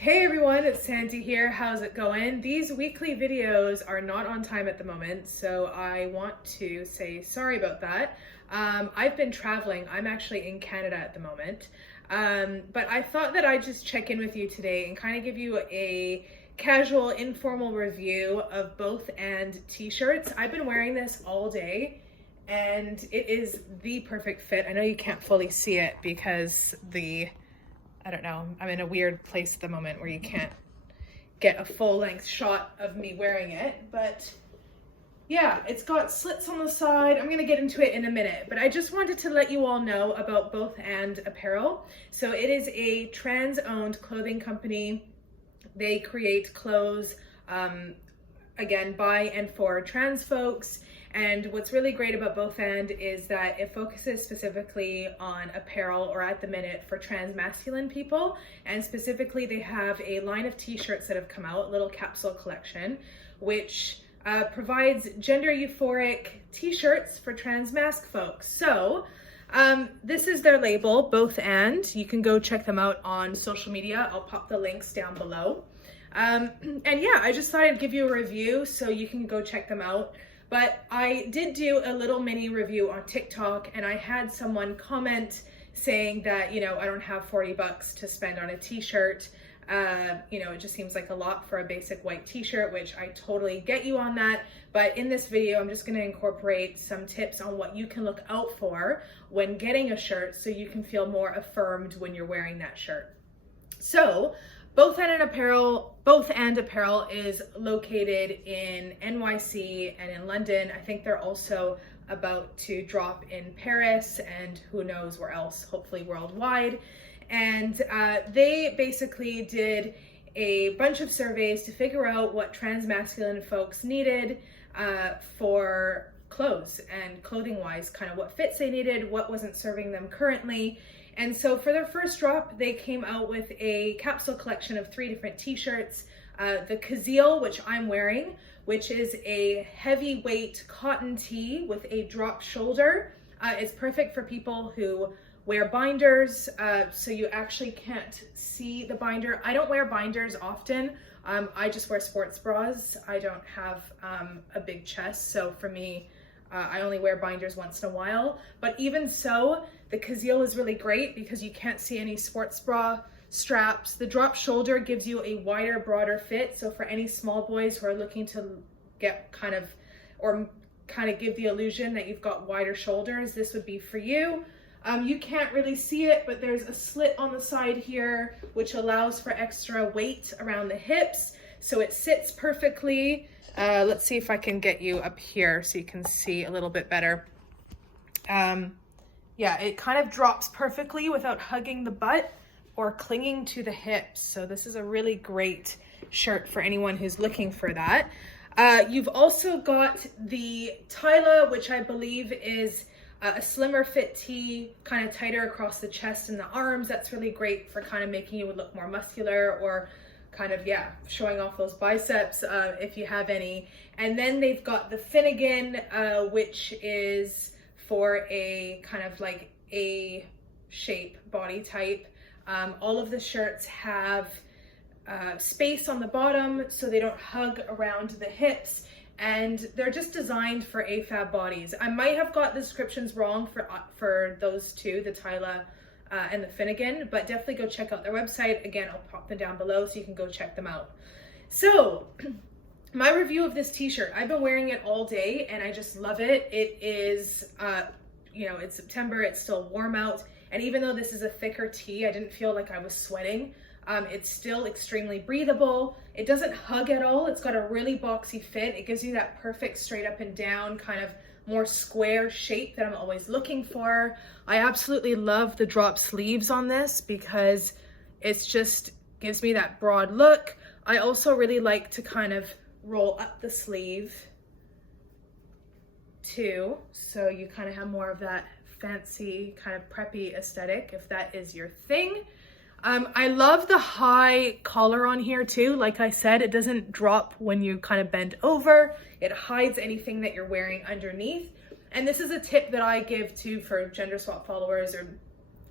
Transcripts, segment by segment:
Hey everyone, it's Sandy here. How's it going? These weekly videos are not on time at the moment, so I want to say sorry about that. I've been traveling. I'm actually in Canada at the moment. But I thought that I'd just check in with you today and kind of give you a casual, informal review of Both and t-shirts. I've been wearing this all day and it is the perfect fit. I know you can't fully see it because I don't know, I'm in a weird place at the moment where you can't get a full-length shot of me wearing it, but yeah, it's got slits on the side. I'm gonna get into it in a minute, but I just wanted to let you all know about Both Apparel. So it is a trans-owned clothing company. They create clothes, again, by and for trans folks. And what's really great about Both is that it focuses specifically on apparel, or at the minute, for trans masculine people. And specifically, they have a line of t-shirts that have come out, a little capsule collection, which provides gender euphoric t-shirts for trans masc folks. So this is their label, Both And. You can go check them out on social media. I'll pop the links down below. And yeah, I just thought I'd give you a review so you can go check them out. But I did do a little mini review on TikTok, and I had someone comment saying that, you know, I don't have 40 bucks to spend on a t-shirt. You know, it just seems like a lot for a basic white t-shirt, which I totally get you on that. But in this video, I'm just going to incorporate some tips on what you can look out for when getting a shirt so you can feel more affirmed when you're wearing that shirt. So, Both and Apparel is located in NYC and in London. I think they're also about to drop in Paris and who knows where else, hopefully worldwide. And they basically did a bunch of surveys to figure out what trans masculine folks needed for clothes and clothing wise, kind of what fits they needed, what wasn't serving them currently. And so for their first drop, they came out with a capsule collection of 3 different t-shirts. The Kazeel, which I'm wearing, which is a heavyweight cotton tee with a drop shoulder. It's perfect for people who wear binders, so you actually can't see the binder. I don't wear binders often. I just wear sports bras. I don't have a big chest, so for me, I only wear binders once in a while. But even so, the Kazeel is really great because you can't see any sports bra straps. The drop shoulder gives you a wider, broader fit. So for any small boys who are looking to get kind of give the illusion that you've got wider shoulders, this would be for you. You can't really see it, but there's a slit on the side here, which allows for extra weight around the hips. So it sits perfectly. Let's see if I can get you up here so you can see a little bit better. Yeah, it kind of drops perfectly without hugging the butt or clinging to the hips. So this is a really great shirt for anyone who's looking for that. You've also got the Tyla, which I believe is a slimmer fit tee, kind of tighter across the chest and the arms. That's really great for kind of making you look more muscular, or kind of, yeah, showing off those biceps if you have any. And then they've got the Finnegan, which is for a kind of like A shape body type. All of the shirts have space on the bottom so they don't hug around the hips, and they're just designed for AFAB bodies. I might have got the descriptions wrong for those two, the Tyla and the Finnegan, but definitely go check out their website. Again, I'll pop them down below so you can go check them out. So my review of this t-shirt, I've been wearing it all day and I just love it. It is, you know, it's September, it's still warm out. And even though this is a thicker tee, I didn't feel like I was sweating. It's still extremely breathable. It doesn't hug at all. It's got a really boxy fit. It gives you that perfect straight up and down kind of more square shape that I'm always looking for. I absolutely love the drop sleeves on this because it's just gives me that broad look. I also really like to kind of roll up the sleeve too, so you kind of have more of that fancy kind of preppy aesthetic if that is your thing. I love the high collar on here too. Like I said, it doesn't drop when you kind of bend over. It hides anything that you're wearing underneath. And this is a tip that I give to for gender swap followers, or,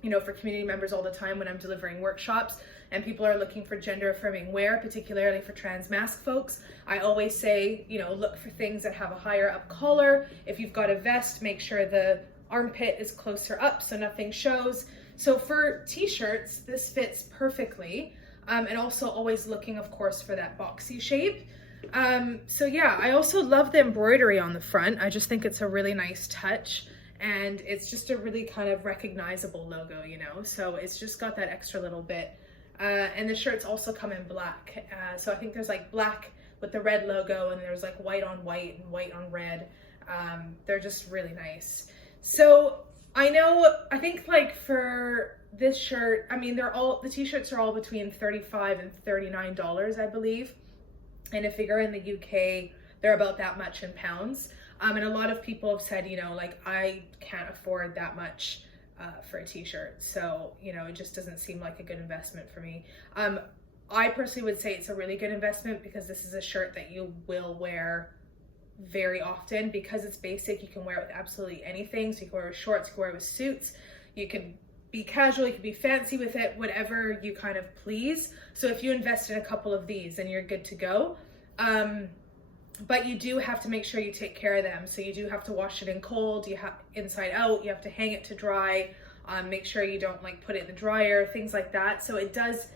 you know, for community members all the time when I'm delivering workshops. and people are looking for gender affirming wear, particularly for trans masc folks, I always say, you know, look for things that have a higher up collar. If you've got a vest, make sure the armpit is closer up so nothing shows. So for t-shirts, this fits perfectly. And also always looking, of course, for that boxy shape. So yeah, I also love the embroidery on the front. I just think it's a really nice touch, and it's just a really kind of recognizable logo, you know, so it's just got that extra little bit. And the shirts also come in black. So I think there's like black with the red logo, and there's like white on white and white on red. They're just really nice. So I think like for this shirt, I mean, the t-shirts are all between $35 and $39, I believe. And if you're in the UK, they're about that much in pounds. And a lot of people have said, you know, like, I can't afford that much for a t-shirt. So, you know, it just doesn't seem like a good investment for me. I personally would say it's a really good investment because this is a shirt that you will wear very often. Because it's basic, you can wear it with absolutely anything. So you can wear it with shorts, you can wear it with suits, you can be casual, you can be fancy with it, whatever you kind of please. So if you invest in a couple of these, then you're good to go. But you do have to make sure you take care of them. So you do have to wash it in cold, you have inside out, you have to hang it to dry, make sure you don't like put it in the dryer, things like that. So it does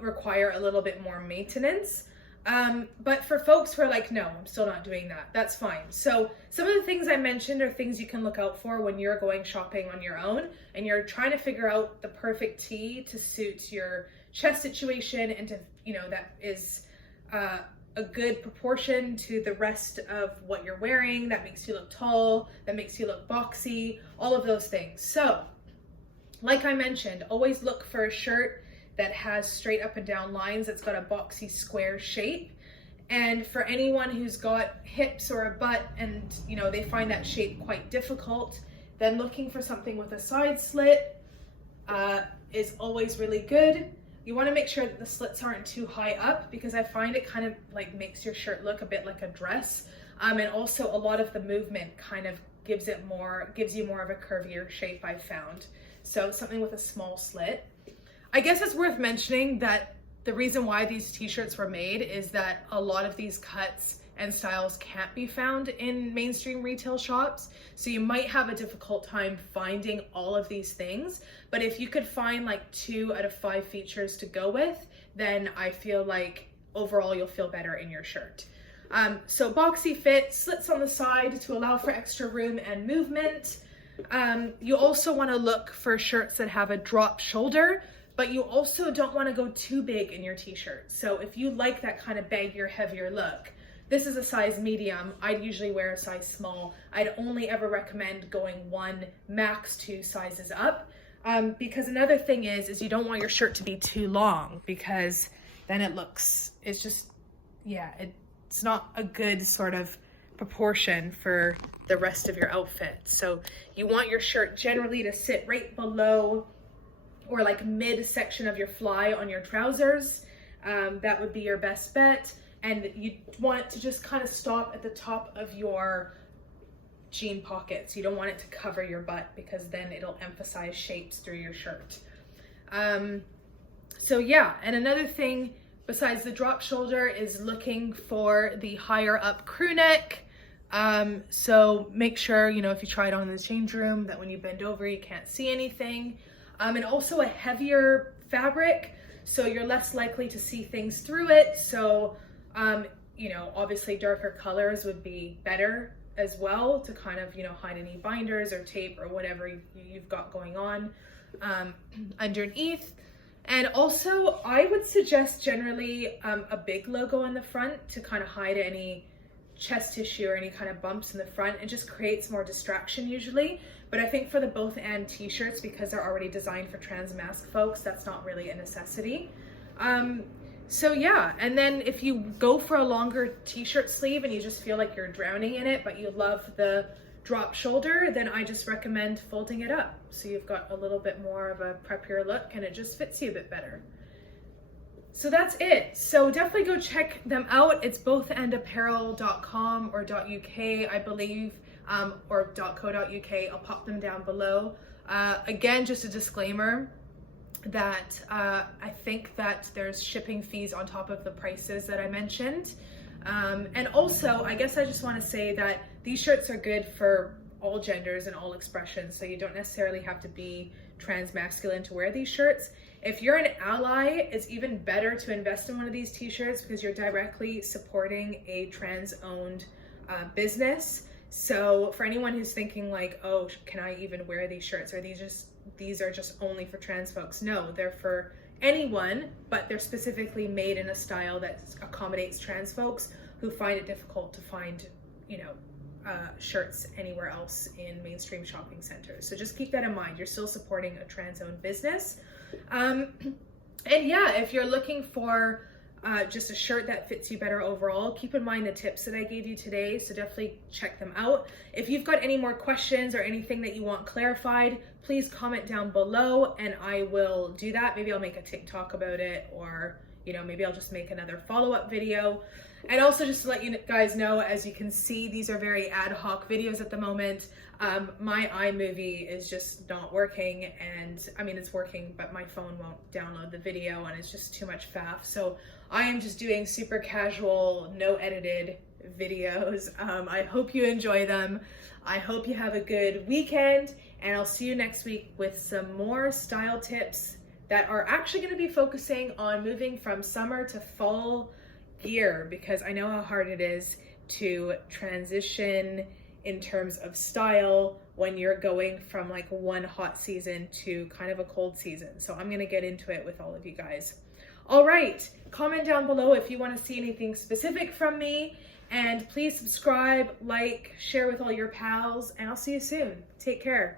require a little bit more maintenance. But for folks who are like, no, I'm still not doing that, that's fine. So some of the things I mentioned are things you can look out for when you're going shopping on your own and you're trying to figure out the perfect tee to suit your chest situation and to, you know, that is a good proportion to the rest of what you're wearing, that makes you look tall, that makes you look boxy, all of those things. So like I mentioned, always look for a shirt that has straight up and down lines, that's got a boxy square shape. And for anyone who's got hips or a butt and, you know, they find that shape quite difficult, then looking for something with a side slit is always really good. You want to make sure that the slits aren't too high up, because I find it kind of like makes your shirt look a bit like a dress. And also a lot of the movement kind of gives you more of a curvier shape, I've found. So something with a small slit. I guess it's worth mentioning that the reason why these t-shirts were made is that a lot of these cuts and styles can't be found in mainstream retail shops. So you might have a difficult time finding all of these things, but if you could find like 2 out of 5 features to go with, then I feel like overall you'll feel better in your shirt. So boxy fit, slits on the side to allow for extra room and movement. You also want to look for shirts that have a drop shoulder, but you also don't want to go too big in your t-shirt. So if you like that kind of baggier, heavier look, this is a size medium. I'd usually wear a size small. I'd only ever recommend going 1, max 2 sizes up. Because another thing is you don't want your shirt to be too long, because then it's not a good sort of proportion for the rest of your outfit. So you want your shirt generally to sit right below or like mid section of your fly on your trousers. That would be your best bet. And you want it to just kind of stop at the top of your jean pockets. You don't want it to cover your butt, because then it'll emphasize shapes through your shirt. So yeah, and another thing besides the drop shoulder is looking for the higher up crew neck. So make sure, you know, if you try it on in the change room, that when you bend over, you can't see anything. And also a heavier fabric, so you're less likely to see things through it. So, you know, obviously darker colors would be better as well to kind of, you know, hide any binders or tape or whatever you've got going on underneath. And also I would suggest generally a big logo on the front to kind of hide any chest tissue or any kind of bumps in the front. It just creates more distraction usually. But I think for the both and t-shirts, because they're already designed for trans masc folks, that's not really a necessity. So yeah, and then if you go for a longer t-shirt sleeve and you just feel like you're drowning in it, but you love the drop shoulder, then I just recommend folding it up. So you've got a little bit more of a preppier look and it just fits you a bit better. So that's it. So definitely go check them out. It's bothandapparel.com or .uk, I believe, or .co.uk. I'll pop them down below. Again, just a disclaimer. that I think that there's shipping fees on top of the prices that I mentioned. And also, I guess I just want to say that these shirts are good for all genders and all expressions, so you don't necessarily have to be trans masculine to wear these shirts. If you're an ally, it's even better to invest in one of these t-shirts because you're directly supporting a trans-owned business. So for anyone who's thinking like, oh, can I even wear these shirts? Or these are just only for trans folks? No, they're for anyone, but they're specifically made in a style that accommodates trans folks who find it difficult to find, shirts anywhere else in mainstream shopping centers. So just keep that in mind. You're still supporting a trans-owned business. And yeah, if you're looking for just a shirt that fits you better overall, keep in mind the tips that I gave you today, so definitely check them out. If you've got any more questions or anything that you want clarified, please comment down below and I will do that. Maybe I'll make a TikTok about it, or maybe I'll just make another follow-up video. And also, just to let you guys know, as you can see, these are very ad hoc videos at the moment. My iMovie is just not working, and I mean, it's working, but my phone won't download the video and it's just too much faff. So I am just doing super casual, no edited videos. I hope you enjoy them. I hope you have a good weekend, and I'll see you next week with some more style tips that are actually going to be focusing on moving from summer to fall gear, because I know how hard it is to transition in terms of style when you're going from like one hot season to kind of a cold season. So I'm going to get into it with all of you guys. All right, comment down below if you want to see anything specific from me, and please subscribe, like, share with all your pals, and I'll see you soon. Take care.